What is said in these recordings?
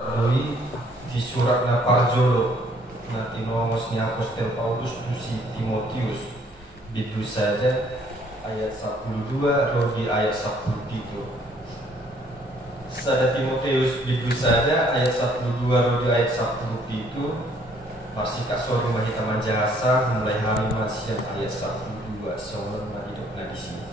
Lui di surat na parjolo na tinomos ni Apostel Paulus dusi Timotius bidu saja ayat 12 rogi ayat 13. Sada Timotius bidu saja ayat 12 rogi ayat 17. Marsika sore mahita manjahasa mulai hari masih ayat 12 soalnya hidup di sini.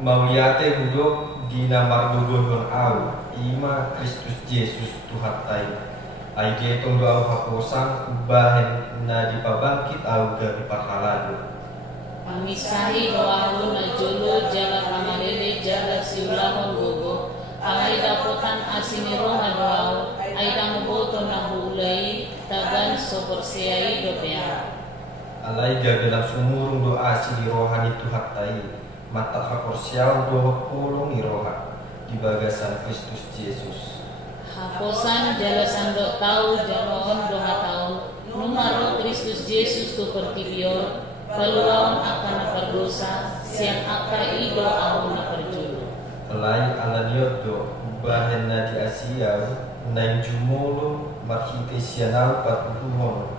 Mauliate hudok dina mardogon au ima Kristus Yesus Tuhan tai aige tong doa haposang ubahen na dipabangkit au dari parhalado pamisahi doahu na julu jala ramalele jala siulahon gogo ai dapotan asiniro doau ai damoboto na hulai tagan soporseai dopea alai dalam sumurung doa sini rohani Tuhan tai mata haporsial doa polong iroha di bagasan Kristus Yesus. Haposan jala sandok tau jaloon doha tau numaro Kristus Yesus tu pertibior peluang akan perdosa siang aka ido au na perjulu. Pelai ala nyodo bahen na di Asia naing jumolo marhite sianal patuhon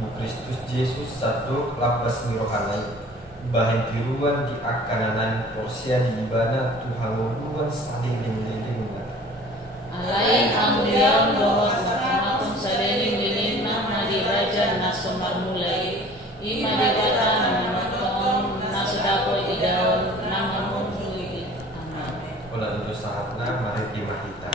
ni Kristus Yesus satu lapas mirohanai bahen tiruan di akananan porsia di ibana Tuhan nguruan saling lelengna alain amulian doa sakamakun saling lelengna nadi raja nasomar mulai ima dibata menonton nasudapo idaon namamun suigi amin. Olah untuk saatna mari dimahita.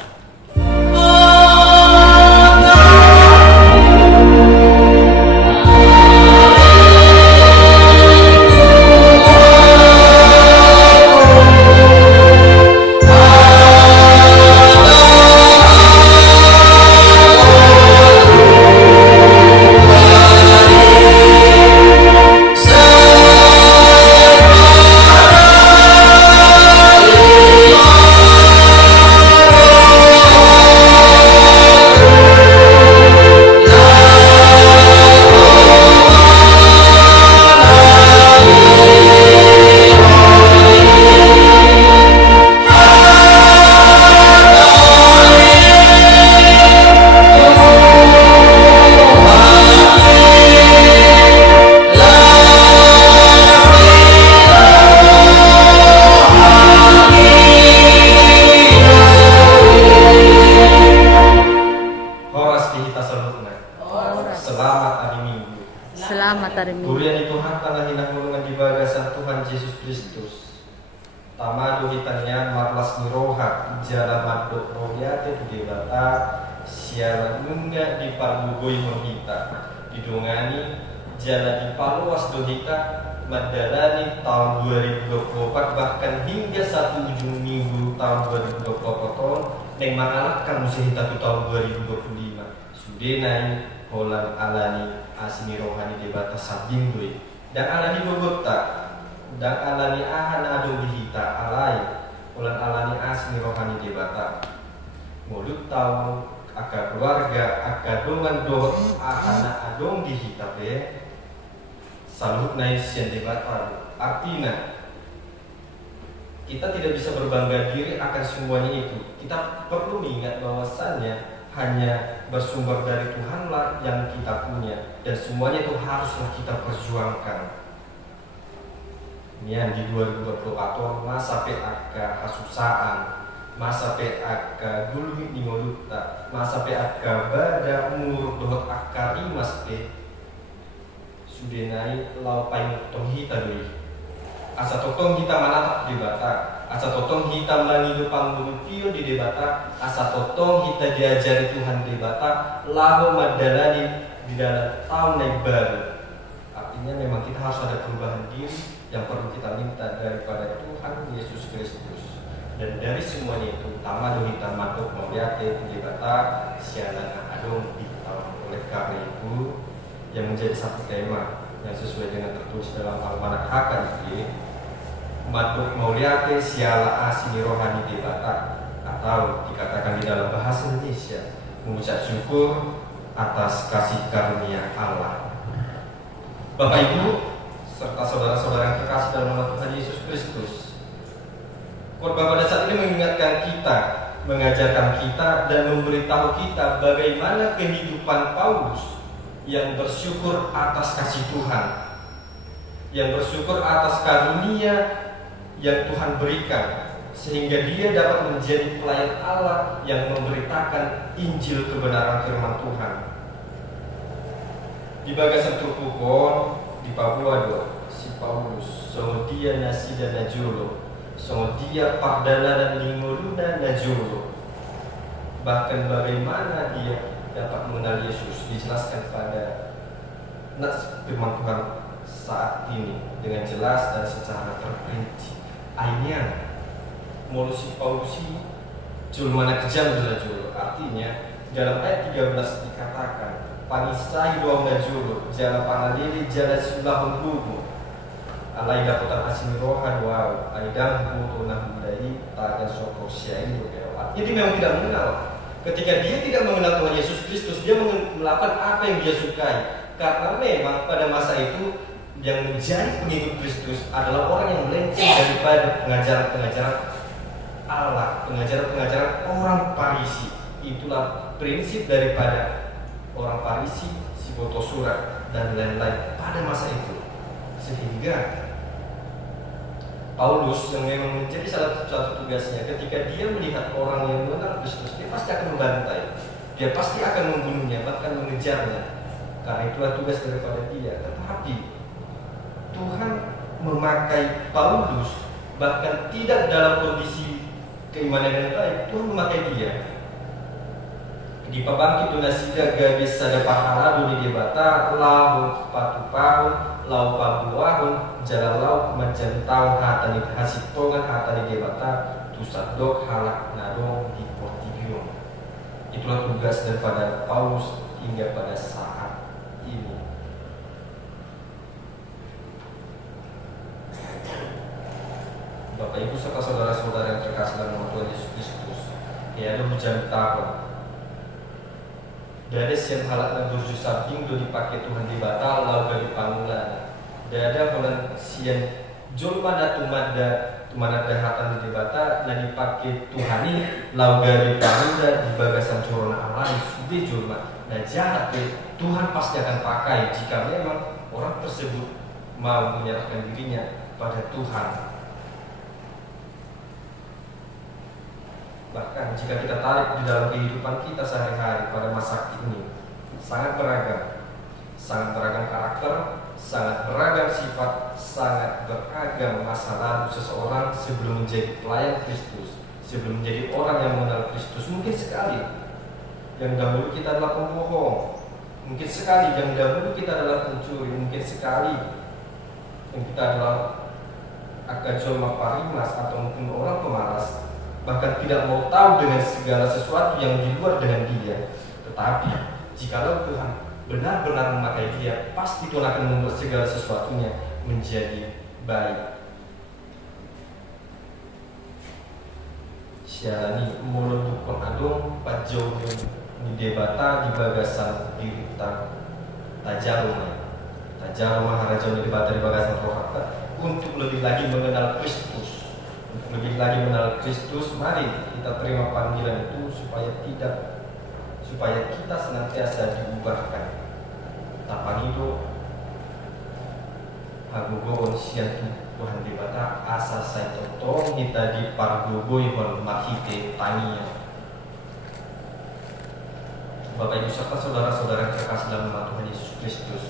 Kuliah itu hatana hinang ngulungan di bagasan Tuhan Yesus Kristus. Tamado hitannya marlas niroha jala madok royate di debata siara nunga di parmugoi menghita didongani jala di paluas dohita madalani tahun 2024 bahkan hingga 1 ujung minggu tahun 2024 yang mengalahkan musuh hita tahun 2025 sudenai holang alani asmi rohani debata sabdingui dan alani bogota dan alani ahan adong dihita alai ulan alani asmi rohani debata mulut tahu aka keluarga aka dongan doh ahana adong dihita be salut naisian debata artinya kita tidak bisa berbangga diri akan semuanya itu. Kita perlu mengingat bahwasannya hanya bersumber dari Tuhanlah yang kita punya dan semuanya itu haruslah kita perjuangkan. Ini di 2024 masa PAK hasusaan, masa PAK gulhit di ngoluta, masa PAK bada umur dohot akari mas sudah naik laupai tohita doi. Asa totong kita manatap di bata, asa totong kita menghidupan mulutio di debata, asa totong kita diajari Tuhan di bata, lalu madalani di dalam tahun yang baru. Artinya memang kita harus ada perubahan diri yang perlu kita minta daripada Tuhan Yesus Kristus. Dan dari semuanya itu, utama dohita madok mauliate di bata, sianan adong di tahun oleh karena itu yang menjadi satu tema yang sesuai dengan tertulis dalam almanak HKIP madok mauliate siala asini rohani debata atau dikatakan di dalam bahasa Indonesia mengucap syukur atas kasih karunia Allah. Bapak Ibu serta saudara-saudara yang terkasih dalam nama Tuhan Yesus Kristus, khotbah pada saat ini mengingatkan kita mengajarkan kita dan memberitahu kita bagaimana kehidupan Paulus yang bersyukur atas kasih Tuhan, yang bersyukur atas karunia yang Tuhan berikan, sehingga dia dapat menjadi pelayan Allah yang memberitakan Injil kebenaran firman Tuhan. Di bagasan Turkukon di Papua si Paulus dia nasi dan najulo, dia pardana dan linguruna najulo. Bahkan bagaimana dia dapat mengenal Yesus dijelaskan pada firman Tuhan saat ini dengan jelas dan secara terperinci. Akhirnya molusi Paulusi julmana kejam julu. Artinya dalam ayat 13 dikatakan panisai doang najulu jala panalili jala sulahun bubu alai daputan asimi rohan wow aidang butu nahudai taga sokok syaidu. Jadi memang tidak mengenal. Ketika dia tidak mengenal Tuhan Yesus Kristus, dia melakukan apa yang dia sukai. Karena memang pada masa itu yang menjadi pengikut Kristus adalah orang yang melenceng daripada pengajaran-pengajaran Allah, pengajaran-pengajaran orang Farisi. Itulah prinsip daripada orang Farisi, si boto surat dan lain-lain pada masa itu. Sehingga Paulus yang memang menjadi salah satu tugasnya, ketika dia melihat orang yang mengenal Kristus, dia pasti akan membantai, dia pasti akan membunuhnya, bahkan mengejarnya. Karena itulah tugas daripada dia. Tetapi Tuhan memakai Paulus, bahkan tidak dalam kondisi keimanan yang baik, Tuhan memakai dia. Di pabangkit donasida gabis sada pahala di debata lahu patu lau pabuahun jalalau majantau hatani hasitongan hatani debata tusadok halak nadong di Portigium. Itulah tugas daripada Paulus hingga pada saat ini. Bapak Ibu serta saudara-saudara yang terkasih dalam Tuhan Yesus Kristus, ya ada hujan tahun. Dari siang halak na burju samping do dipakai Tuhan di batal lau dari pangulan. Dada kolan siang julma da tumada hatan di bata na dipakai Tuhan ini lau dari pangulan di bagasan corona alam di julma. Nah jahat Tuhan pasti akan pakai jika memang orang tersebut mau menyerahkan dirinya pada Tuhan. Bahkan jika kita tarik di dalam kehidupan kita sehari-hari pada masa ini, sangat beragam karakter, sangat beragam sifat, sangat beragam masa lalu seseorang sebelum menjadi pelayan Kristus, sebelum menjadi orang yang mengenal Kristus. Mungkin sekali yang dahulu kita adalah pembohong, mungkin sekali yang dahulu kita adalah pencuri, mungkin sekali yang kita adalah akajol maparimas atau mungkin orang pemalas, bahkan tidak mau tahu dengan segala sesuatu yang di luar dengan dia. Tetapi jikalau Tuhan benar-benar memakai dia, pasti Tuhan akan membuat segala sesuatunya menjadi baik. Sialani mulut pengadung pajau di debata di bagasan dirita tajarum maharaja di debata di bagasan rohata untuk lebih lagi mengenal Kristus. Lebih lagi mengenal Kristus, mari kita terima panggilan itu supaya kita senantiasa diubahkan. Tapang itu hagugon siantu Tuhan dibata asa saya totong kita di pargogoi hon mahite tania. Bapak Ibu serta saudara-saudara yang terkasih dalam nama Tuhan Yesus Kristus,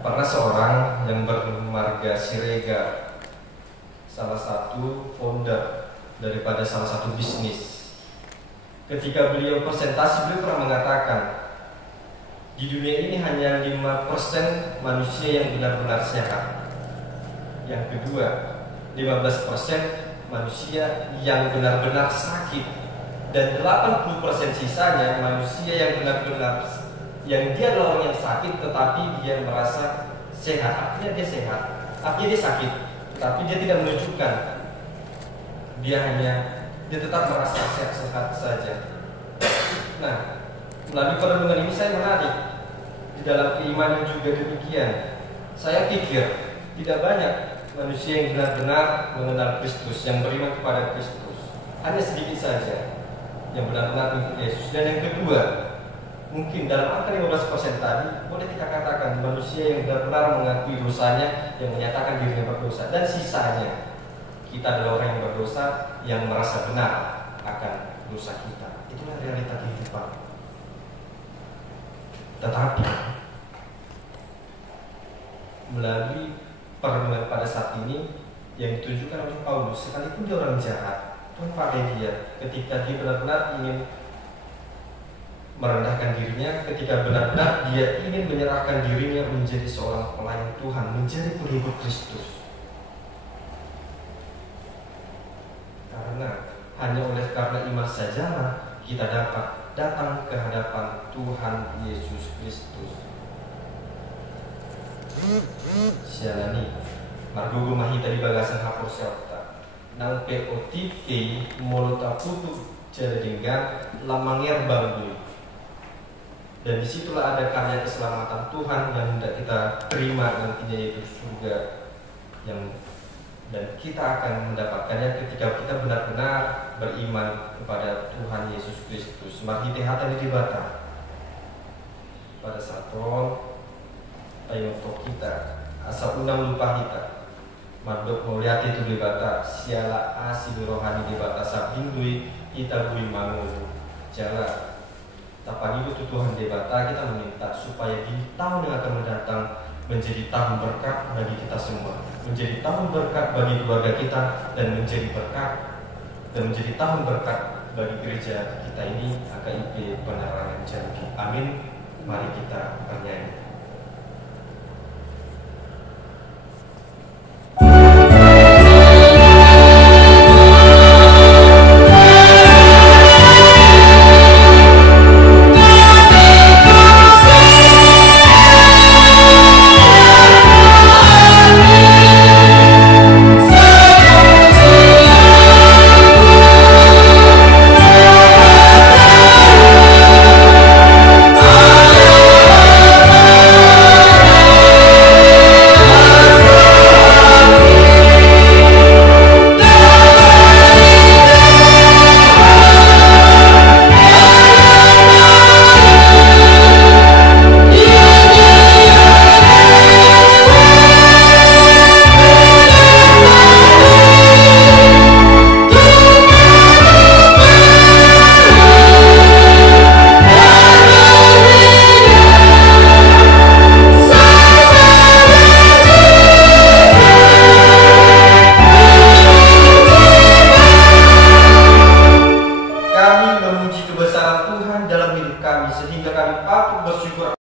pernah seorang yang bermarga Sirega, salah satu founder daripada salah satu bisnis. Ketika beliau presentasi, beliau pernah mengatakan, di dunia ini hanya 5% manusia yang benar-benar sehat. Yang kedua, 15% manusia yang benar-benar sakit. Dan 80% sisanya manusia yang benar-benar, yang dia adalah orang yang sakit tetapi dia merasa sehat. Artinya dia sehat, artinya dia sakit, tapi dia tidak menunjukkan, dia tetap merasa sehat saja. Nah, melalui perenungan ini saya menarik, di dalam keimanan juga demikian. Saya pikir tidak banyak manusia yang benar-benar mengenal Kristus, yang beriman kepada Kristus. Hanya sedikit saja. yang benar-benar mengikuti Yesus. Dan yang kedua, mungkin dalam angka 15% tadi boleh kita katakan manusia yang benar-benar mengakui dosanya, yang menyatakan dirinya berdosa, dan sisanya kita adalah orang yang berdosa yang merasa benar akan dosa kita. Itulah realita kehidupan. Tetapi melalui pergumulan pada saat ini yang ditunjukkan oleh Paulus, sekalipun dia orang jahat, Tuhan pakai dia ketika dia benar-benar ingin merendahkan dirinya, ketika benar-benar dia ingin menyerahkan dirinya menjadi seorang pelayan Tuhan, menjadi pengikut Kristus. Karena hanya oleh karena iman sajalah kita dapat datang ke hadapan Tuhan Yesus Kristus. Sialani margugo mahita di bagasan hapor selta nang POTP molota putu jadenggan lamangir bangui. Dan disitulah ada karya keselamatan Tuhan yang hendak kita terima nantinya, yaitu surga, dan kita akan mendapatkannya ketika kita benar-benar beriman kepada Tuhan Yesus Kristus. Mari hati di bata pada saat tayo untuk kita asa unang lupa kita madok mauliati itu di bata siala asi rohani di bata sabindui kita bui mangun jala tapan itu Tuhan di bata. Kita meminta supaya di tahun yang akan mendatang menjadi tahun berkat bagi kita semua, menjadi tahun berkat bagi keluarga kita, dan menjadi berkat dan menjadi tahun berkat bagi gereja kita ini, AKIP Penerangan Jambi. Amin. Mari kita bernyanyi.